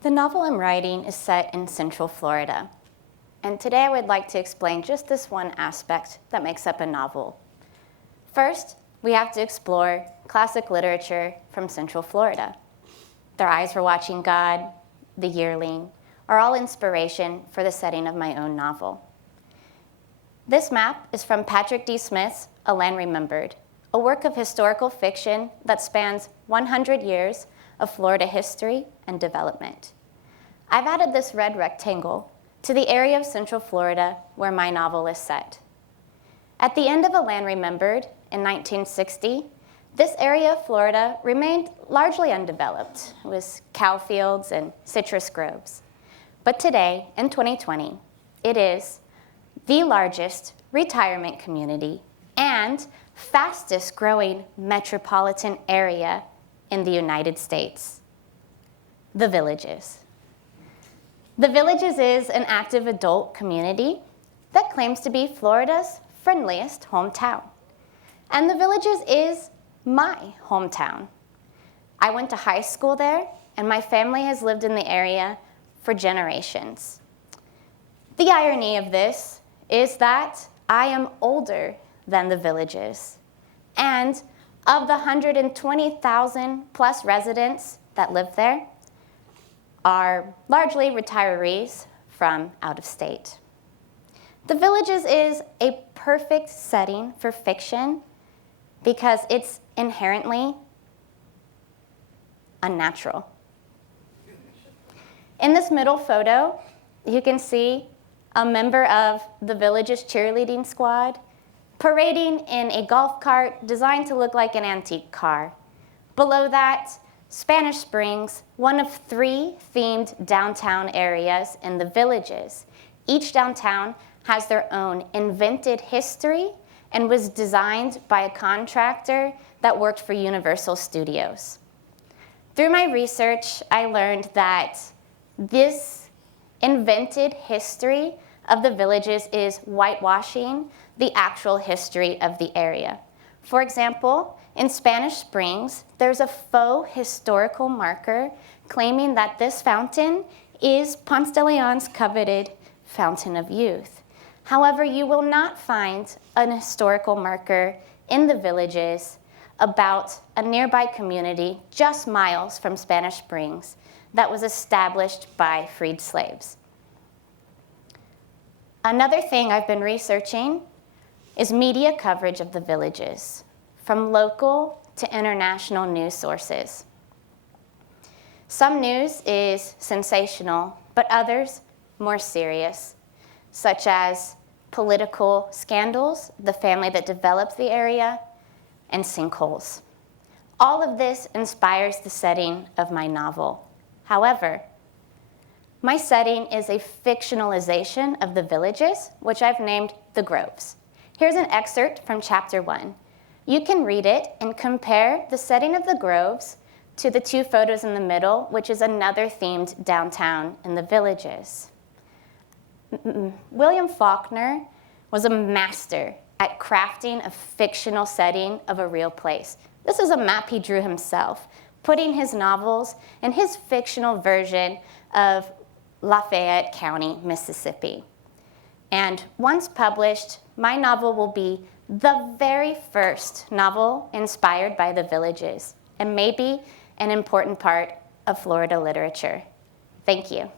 The novel I'm writing is set in Central Florida. And today I would like to explain just this one aspect that makes up a novel. First, we have to explore classic literature from Central Florida. Their Eyes Were Watching God, The Yearling, are all inspiration for the setting of my own novel. This map is from Patrick D. Smith's A Land Remembered, a work of historical fiction that spans 100 years of Florida history and development. I've added this red rectangle to the area of Central Florida where my novel is set. At the end of A Land Remembered in 1960, this area of Florida remained largely undeveloped, with cow fields and citrus groves. But today, in 2020, it is the largest retirement community and fastest growing metropolitan area in the United States. The Villages. The Villages is an active adult community that claims to be Florida's friendliest hometown. And The Villages is my hometown. I went to high school there, and my family has lived in the area for generations. The irony of this is that I am older than The Villages. And of the 120,000 plus residents that live there are largely retirees from out of state. The Villages is a perfect setting for fiction because it's inherently unnatural. In this middle photo, you can see a member of the Villages cheerleading squad parading in a golf cart designed to look like an antique car. Below that, Spanish Springs, one of 3 themed downtown areas in the Villages. Each downtown has their own invented history and was designed by a contractor that worked for Universal Studios. Through my research, I learned that this invented history of the Villages is whitewashing the actual history of the area. For example, in Spanish Springs, there's a faux historical marker claiming that this fountain is Ponce de Leon's coveted Fountain of Youth. However, you will not find an historical marker in the Villages about a nearby community just miles from Spanish Springs that was established by freed slaves. Another thing I've been researching is media coverage of the Villages, from local to international news sources. Some news is sensational, but others more serious, such as political scandals, the family that developed the area, and sinkholes. All of this inspires the setting of my novel. However, my setting is a fictionalization of the Villages, which I've named The Groves. Here's an excerpt from chapter 1. You can read it and compare the setting of the Groves to the 2 photos in the middle, which is another themed downtown in the Villages. William Faulkner was a master at crafting a fictional setting of a real place. This is a map he drew himself, putting his novels in his fictional version of Lafayette County, Mississippi. And once published, my novel will be the very first novel inspired by the Villages, and maybe an important part of Florida literature. Thank you.